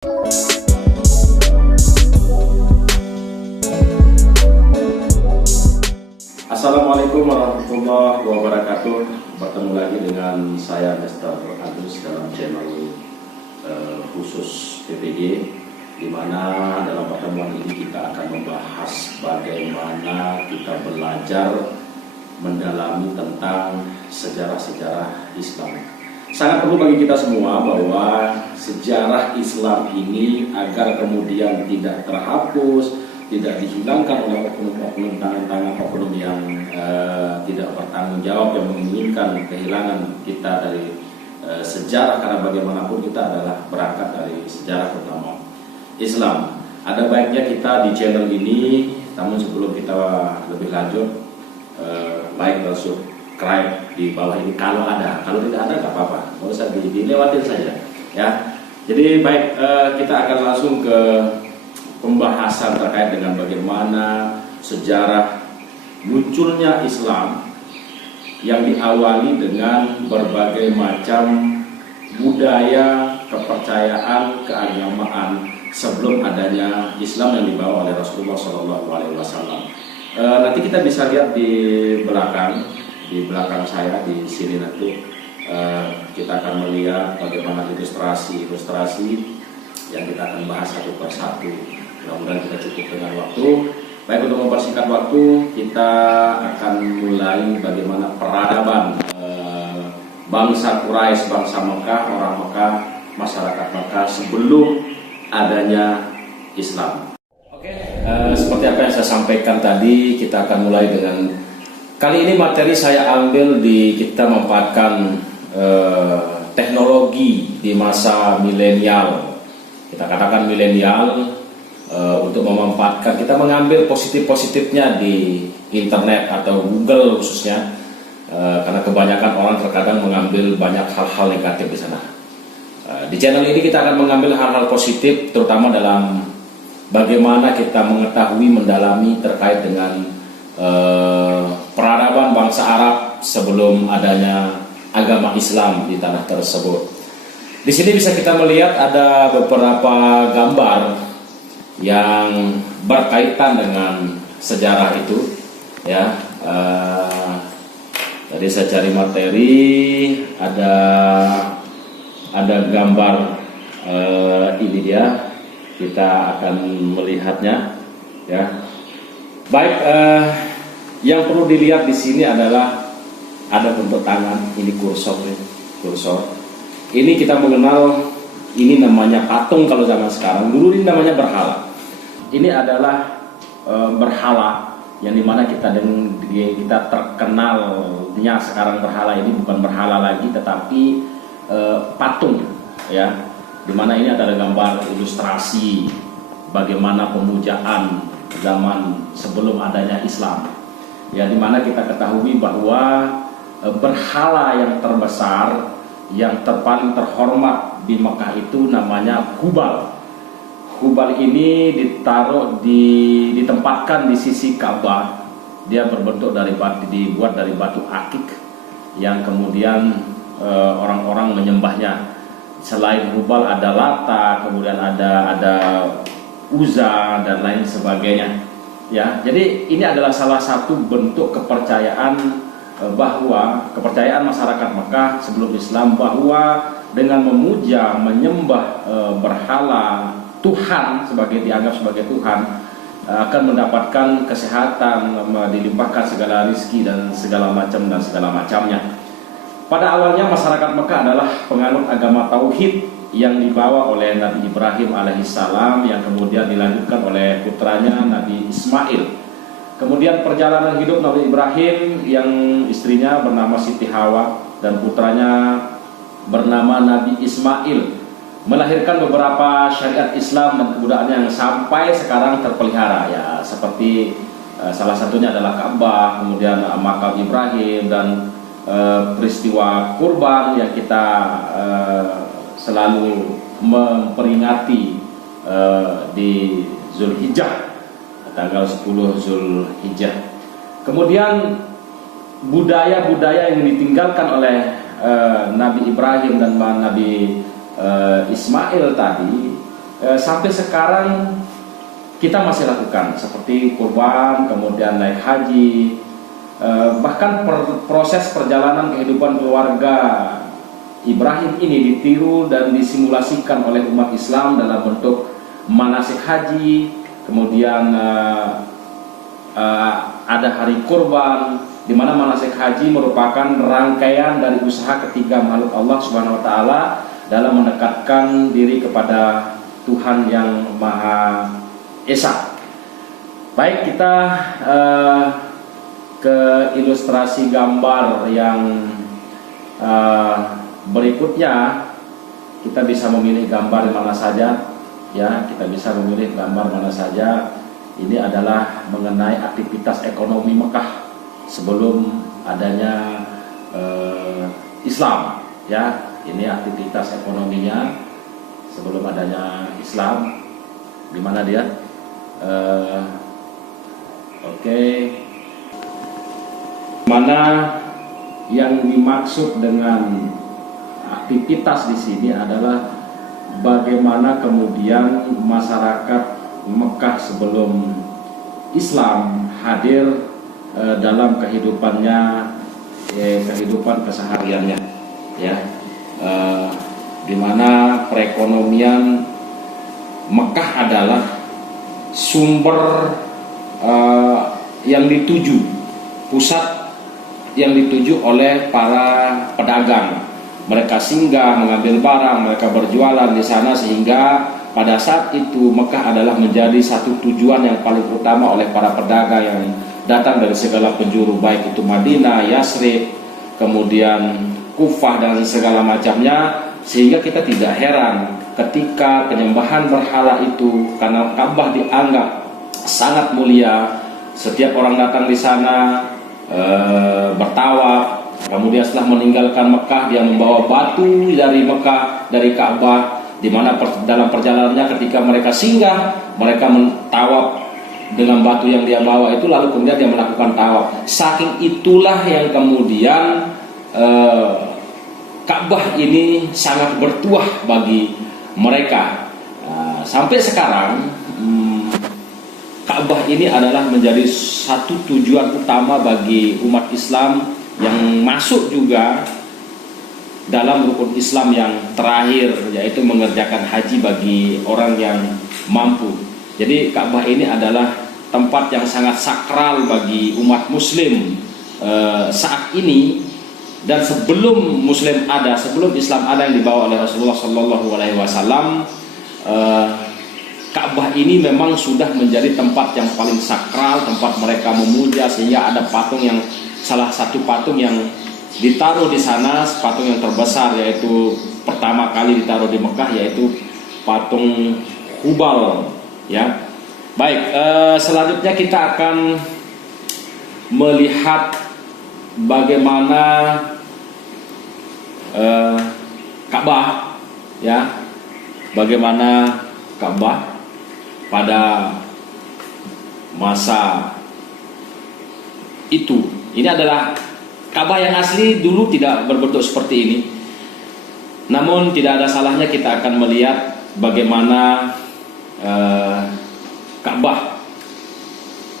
Assalamualaikum warahmatullahi wabarakatuh. Bertemu lagi dengan saya Mr. Agus dalam channel khusus PPG, di mana dalam pertemuan ini kita akan membahas bagaimana kita belajar mendalami tentang sejarah-sejarah Islam. Sangat perlu bagi kita semua bahwa sejarah Islam ini agar kemudian tidak terhapus, tidak dihilangkan oleh oknum-oknum tangan-tangan oknum yang tidak bertanggung jawab, yang menginginkan kehilangan kita dari sejarah, karena bagaimanapun kita adalah berangkat dari sejarah utama Islam. Ada baiknya kita di channel ini, namun sebelum kita lebih lanjut, like dan subscribe di bawah ini kalau ada. Kalau tidak ada nggak apa-apa, nggak usah dilewatin saja ya. Jadi baik, kita akan langsung ke pembahasan terkait dengan bagaimana sejarah munculnya Islam yang diawali dengan berbagai macam budaya, kepercayaan, keagamaan sebelum adanya Islam yang dibawa oleh Rasulullah SAW. Nanti kita bisa lihat di belakang saya di sini nanti kita akan melihat bagaimana ilustrasi yang kita akan bahas satu persatu. Mudah-mudahan kita cukup dengan waktu. Baik, untuk mempersingkat waktu, kita akan mulai bagaimana peradaban bangsa Quraisy, bangsa Mekah, orang Mekah, masyarakat Mekah sebelum adanya Islam. Oke, seperti apa yang saya sampaikan tadi, kita akan mulai dengan kali ini materi saya ambil kita memanfaatkan teknologi di masa milenial. Kita katakan milenial. Untuk memanfaatkan, kita mengambil positif-positifnya di internet atau Google khususnya, karena kebanyakan orang terkadang mengambil banyak hal-hal negatif di sana. Di channel ini kita akan mengambil hal-hal positif, terutama dalam bagaimana kita mengetahui, mendalami terkait dengan peradaban bangsa Arab sebelum adanya agama Islam di tanah tersebut. Di sini bisa kita melihat ada beberapa gambar yang berkaitan dengan sejarah itu ya. Tadi saya cari materi, ada gambar ini dia, kita akan melihatnya ya. Baik, yang perlu dilihat di sini adalah ada bentuk tangan, ini kursor. Ini kita mengenal, ini namanya patung kalau zaman sekarang. Dulu ini namanya berhala. Ini adalah berhala yang dimana kita terkenalnya sekarang. Berhala ini bukan berhala lagi, tetapi patung ya, dimana ini adalah gambar ilustrasi bagaimana pemujaan zaman sebelum adanya Islam ya, dimana kita ketahui bahwa berhala yang terbesar, yang paling terhormat di Mekah itu namanya Hubal. Hubal ini ditempatkan di sisi Ka'bah. Dia berbentuk dibuat dari batu akik yang kemudian orang-orang menyembahnya. Selain Hubal ada Lata, kemudian ada Uzza dan lain sebagainya. Ya, jadi ini adalah salah satu bentuk kepercayaan kepercayaan masyarakat Mekah sebelum Islam, bahwa dengan memuja, menyembah berhala, Tuhan dianggap sebagai Tuhan, akan mendapatkan kesehatan, dilimpahkan segala rizki dan segala macamnya. Pada awalnya masyarakat Mekah adalah penganut agama tauhid yang dibawa oleh Nabi Ibrahim alaihissalam, yang kemudian dilanjutkan oleh putranya Nabi Ismail. Kemudian perjalanan hidup Nabi Ibrahim yang istrinya bernama Siti Hawa dan putranya bernama Nabi Ismail melahirkan beberapa syariat Islam dan kebudayaan yang sampai sekarang terpelihara ya, seperti salah satunya adalah Ka'bah, kemudian makam Ibrahim, dan peristiwa kurban yang kita selalu memperingati di Zulhijjah, tanggal 10 Zulhijjah. Kemudian budaya-budaya yang ditinggalkan oleh Nabi Ibrahim dan Nabi Ismail tadi sampai sekarang kita masih lakukan, seperti kurban, kemudian naik haji, bahkan proses perjalanan kehidupan keluarga Ibrahim ini ditiru dan disimulasikan oleh umat Islam dalam bentuk manasik haji, kemudian ada hari kurban, di mana manasik haji merupakan rangkaian dari usaha ketiga makhluk Allah Subhanahu wa taala dalam mendekatkan diri kepada Tuhan yang Maha Esa. Baik, kita ke ilustrasi gambar yang berikutnya. Kita bisa memilih gambar mana saja, ya, kita bisa memilih gambar mana saja. Ini adalah mengenai aktivitas ekonomi Mekah sebelum adanya Islam, ya. Ini aktivitas ekonominya sebelum adanya Islam. Di mana dia? Oke. Mana yang dimaksud dengan aktivitas di sini adalah bagaimana kemudian masyarakat Mekah sebelum Islam hadir dalam kehidupannya, kehidupan kesehariannya, ya, di mana perekonomian Mekah adalah sumber yang dituju, pusat yang dituju oleh para pedagang. Mereka singgah mengambil barang, mereka berjualan di sana, sehingga pada saat itu Mekah adalah menjadi satu tujuan yang paling utama oleh para pedagang yang datang dari segala penjuru, baik itu Madinah, Yasrib, kemudian Kufah dan segala macamnya. Sehingga kita tidak heran ketika penyembahan berhala itu, karena Ka'bah dianggap sangat mulia, setiap orang datang di sana bertawaf. Kemudian setelah meninggalkan Mekah, dia membawa batu dari Mekah, dari Ka'bah, di mana dalam perjalanannya ketika mereka singgah, mereka mentawaf dengan batu yang dia bawa itu, lalu kemudian dia melakukan tawaf. Saking itulah yang kemudian Ka'bah ini sangat bertuah bagi mereka. Sampai sekarang Ka'bah ini adalah menjadi satu tujuan utama bagi umat Islam yang masuk juga dalam rukun Islam yang terakhir, yaitu mengerjakan haji bagi orang yang mampu. Jadi Ka'bah ini adalah tempat yang sangat sakral bagi umat Muslim saat ini. Dan sebelum Muslim ada, sebelum Islam ada yang dibawa oleh Rasulullah SAW, Ka'bah ini memang sudah menjadi tempat yang paling sakral, tempat mereka memuja, sehingga ada patung yang, salah satu patung yang ditaruh di sana, patung yang terbesar, yaitu pertama kali ditaruh di Mekah, yaitu patung Hubal, ya. Baik, selanjutnya kita akan melihat bagaimana Ka'bah, ya, bagaimana Ka'bah pada masa itu. Ini adalah Ka'bah yang asli, dulu tidak berbentuk seperti ini. Namun tidak ada salahnya kita akan melihat bagaimana Ka'bah,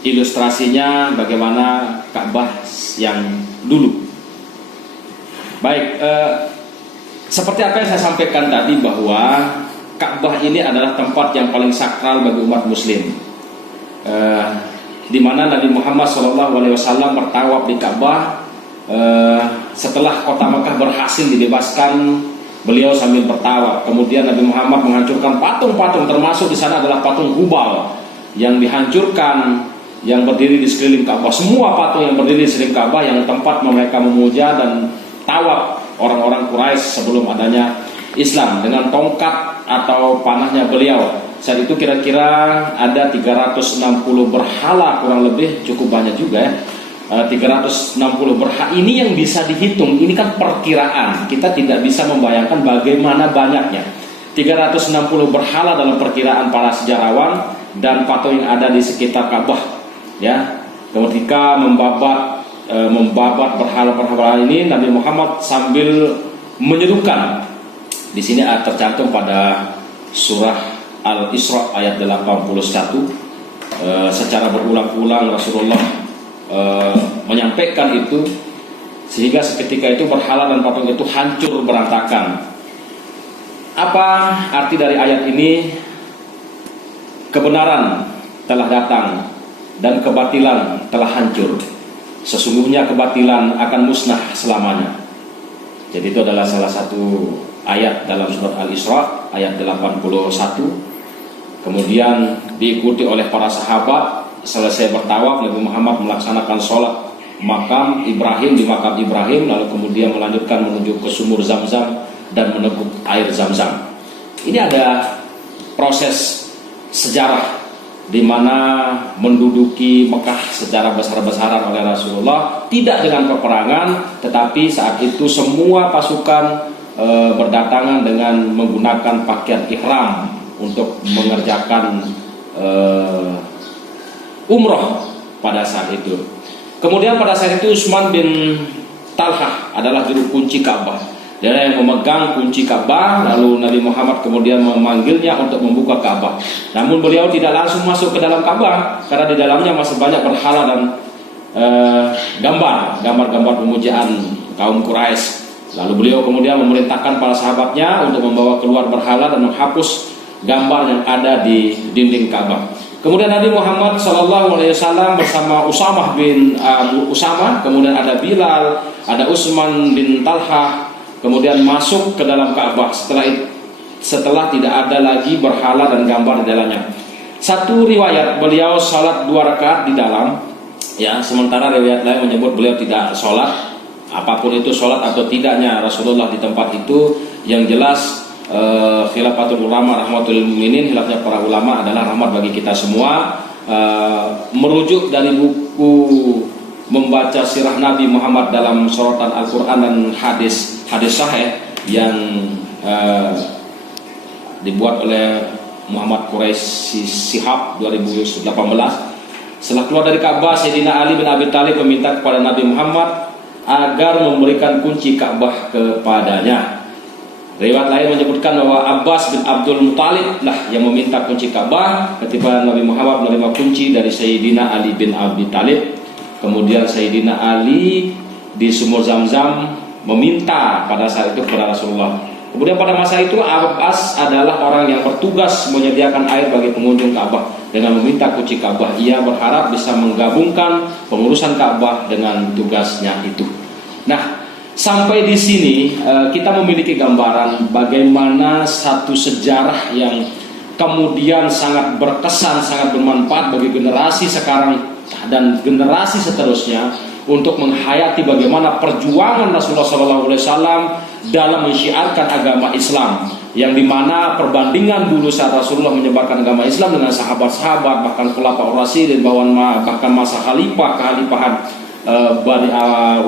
ilustrasinya bagaimana Ka'bah yang dulu. Baik, seperti apa yang saya sampaikan tadi, bahwa Ka'bah ini adalah tempat yang paling sakral bagi umat Muslim, di mana Nabi Muhammad SAW bertawaf di Ka'bah. Setelah kota Mekah berhasil dibebaskan, beliau sambil bertawaf. Kemudian Nabi Muhammad menghancurkan patung-patung, termasuk di sana adalah patung Hubal yang dihancurkan, yang berdiri di sekeliling Ka'bah. Semua patung yang berdiri di sekeliling Ka'bah yang tempat mereka memuja dan tawaf orang-orang Quraisy sebelum adanya Islam, dengan tongkat atau panahnya beliau. Saat itu kira-kira ada 360 berhala, kurang lebih, cukup banyak juga ya. 360 berhala ini yang bisa dihitung. Ini kan perkiraan, kita tidak bisa membayangkan bagaimana banyaknya. 360 berhala dalam perkiraan para sejarawan dan patung yang ada di sekitar Ka'bah, ya. Ketika membabat berhala-berhala ini, Nabi Muhammad sambil menyerukan. Di sini tercantum pada surah Al-Isra ayat 81. Secara berulang-ulang Rasulullah menyampaikan itu, sehingga seketika itu berhala dan patung itu hancur berantakan. Apa arti dari ayat ini? Kebenaran telah datang dan kebatilan telah hancur. Sesungguhnya kebatilan akan musnah selamanya. Jadi itu adalah salah satu ayat dalam surat Al-Isra ayat 81. Kemudian diikuti oleh para sahabat. Selesai bertawaf, Nabi Muhammad melaksanakan sholat makam Ibrahim di makam Ibrahim, lalu kemudian melanjutkan menuju ke sumur Zam-Zam dan meneguk air Zam-Zam. Ini ada proses sejarah di mana menduduki Mekah secara besar-besaran oleh Rasulullah, tidak dengan peperangan, tetapi saat itu semua pasukan berdatangan dengan menggunakan pakaian ihram untuk mengerjakan umroh pada saat itu. Kemudian pada saat itu Utsman bin Talhah adalah juru kunci Ka'bah. Dia yang memegang kunci Ka'bah, lalu Nabi Muhammad kemudian memanggilnya untuk membuka Ka'bah. Namun beliau tidak langsung masuk ke dalam Ka'bah karena di dalamnya masih banyak berhala dan gambar-gambar pemujaan kaum Quraisy. Lalu beliau kemudian memerintahkan para sahabatnya untuk membawa keluar berhala dan menghapus gambar yang ada di dinding Ka'bah. Kemudian Nabi Muhammad SAW bersama Usamah bin Usamah, kemudian ada Bilal, ada Utsman bin Talhah, kemudian masuk ke dalam Ka'bah setelah tidak ada lagi berhala dan gambar di dalamnya. Satu riwayat beliau sholat 2 rakaat di dalam, ya, sementara riwayat lain menyebut beliau tidak sholat. Apapun itu sholat atau tidaknya Rasulullah di tempat itu, yang jelas khilafatul ulama rahmatul mukminin, khilafnya para ulama adalah rahmat bagi kita semua. Merujuk dari buku membaca sirah Nabi Muhammad dalam sorotan Al-Quran dan hadis sahih yang dibuat oleh Muhammad Quraisy Shihab 2018. Setelah keluar dari Ka'bah, Sayyidina Ali bin Abi Thalib meminta kepada Nabi Muhammad agar memberikan kunci Ka'bah kepadanya. Riwayat lain menyebutkan bahwa Abbas bin Abdul Muthalib lah yang meminta kunci Ka'bah ketika Nabi Muhammad menerima kunci dari Sayyidina Ali bin Abi Thalib. Kemudian Sayyidina Ali di sumur Zam-Zam meminta pada saat itu kepada Rasulullah. Kemudian pada masa itu Abbas adalah orang yang bertugas menyediakan air bagi pengunjung Ka'bah. Dengan meminta kunci Ka'bah, ia berharap bisa menggabungkan pengurusan Ka'bah dengan tugasnya itu. Nah, sampai di sini kita memiliki gambaran bagaimana satu sejarah yang kemudian sangat berkesan, sangat bermanfaat bagi generasi sekarang dan generasi seterusnya untuk menghayati bagaimana perjuangan Rasulullah SAW dalam mensyiarkan agama Islam, yang dimana perbandingan dulu saat Rasulullah menyebarkan agama Islam dengan sahabat-sahabat, bahkan khulafaur rasyidin, bahkan masa kehalifahan Bani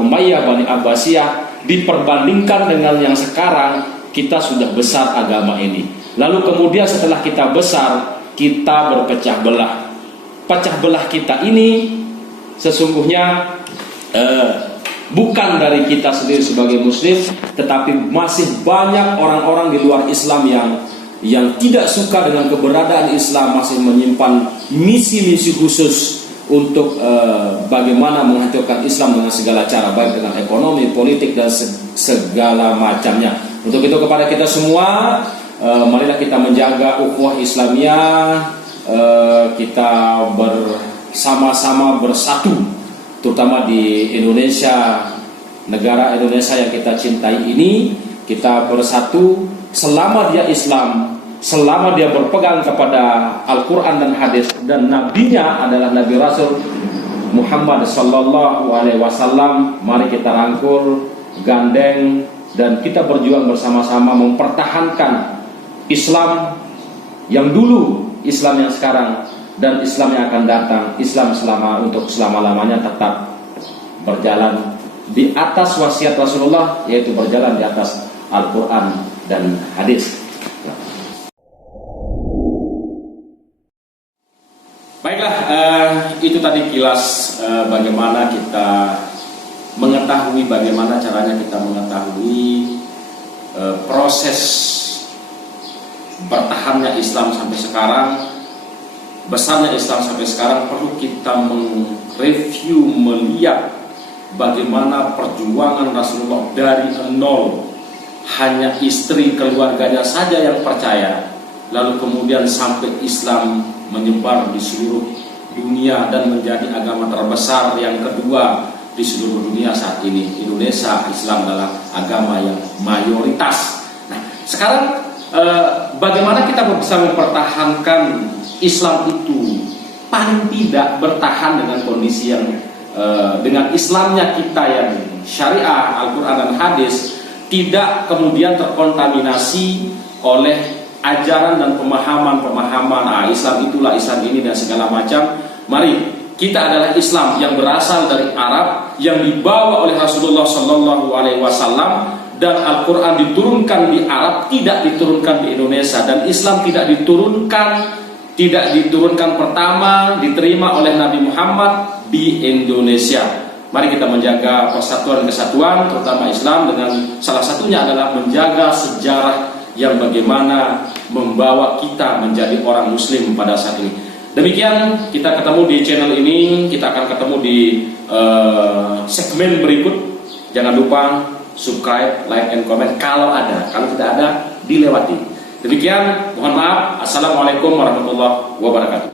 Umayyah, Bani Abbasiyah, diperbandingkan dengan yang sekarang, kita sudah besar agama ini. Lalu kemudian setelah kita besar, kita berpecah belah. Pecah belah kita ini sesungguhnya bukan dari kita sendiri sebagai muslim, tetapi masih banyak orang-orang di luar Islam yang tidak suka dengan keberadaan Islam, masih menyimpan misi-misi khusus untuk bagaimana menghancurkan Islam dengan segala cara, baik dengan ekonomi, politik, dan segala macamnya. Untuk itu kepada kita semua, marilah kita menjaga ukhuwah Islamiyah, kita bersama-sama bersatu, terutama di Indonesia, negara Indonesia yang kita cintai ini. Kita bersatu selama dia Islam, selama dia berpegang kepada Al-Quran dan hadis, dan nabinya adalah Nabi Rasul Muhammad Sallallahu Alaihi Wasallam. Mari kita rangkul, gandeng, dan kita berjuang bersama-sama mempertahankan Islam yang dulu, Islam yang sekarang, dan Islam yang akan datang. Islam untuk selama-lamanya tetap berjalan di atas wasiat Rasulullah, yaitu berjalan di atas Al-Quran dan hadis. Baiklah, itu tadi kilas bagaimana kita mengetahui, bagaimana caranya kita mengetahui proses bertahannya Islam sampai sekarang, besarnya Islam sampai sekarang, perlu kita mereview, melihat bagaimana perjuangan Rasulullah dari nol, hanya istri keluarganya saja yang percaya, lalu kemudian sampai Islam menyebar di seluruh dunia dan menjadi agama terbesar yang kedua di seluruh dunia saat ini. Indonesia, Islam adalah agama yang mayoritas. Nah, sekarang bagaimana kita bisa mempertahankan Islam itu paling tidak bertahan dengan kondisi yang dengan Islamnya kita yang syariah, Al-Quran dan hadis, tidak kemudian terkontaminasi oleh ajaran dan pemahaman Islam itulah, Islam ini dan segala macam. Mari kita adalah Islam yang berasal dari Arab, yang dibawa oleh Rasulullah Shallallahu Alaihi Wasallam, dan Al-Quran diturunkan di Arab, tidak diturunkan di Indonesia, dan Islam tidak diturunkan pertama, diterima oleh Nabi Muhammad di Indonesia. Mari kita menjaga persatuan kesatuan, terutama Islam, dengan salah satunya adalah menjaga sejarah yang bagaimana membawa kita menjadi orang Muslim pada saat ini. Demikian, kita ketemu di channel ini, kita akan ketemu di segmen berikut. Jangan lupa subscribe, like, and comment kalau ada. Kalau tidak ada, dilewati. Demikian, mohon maaf. Assalamualaikum warahmatullahi wabarakatuh.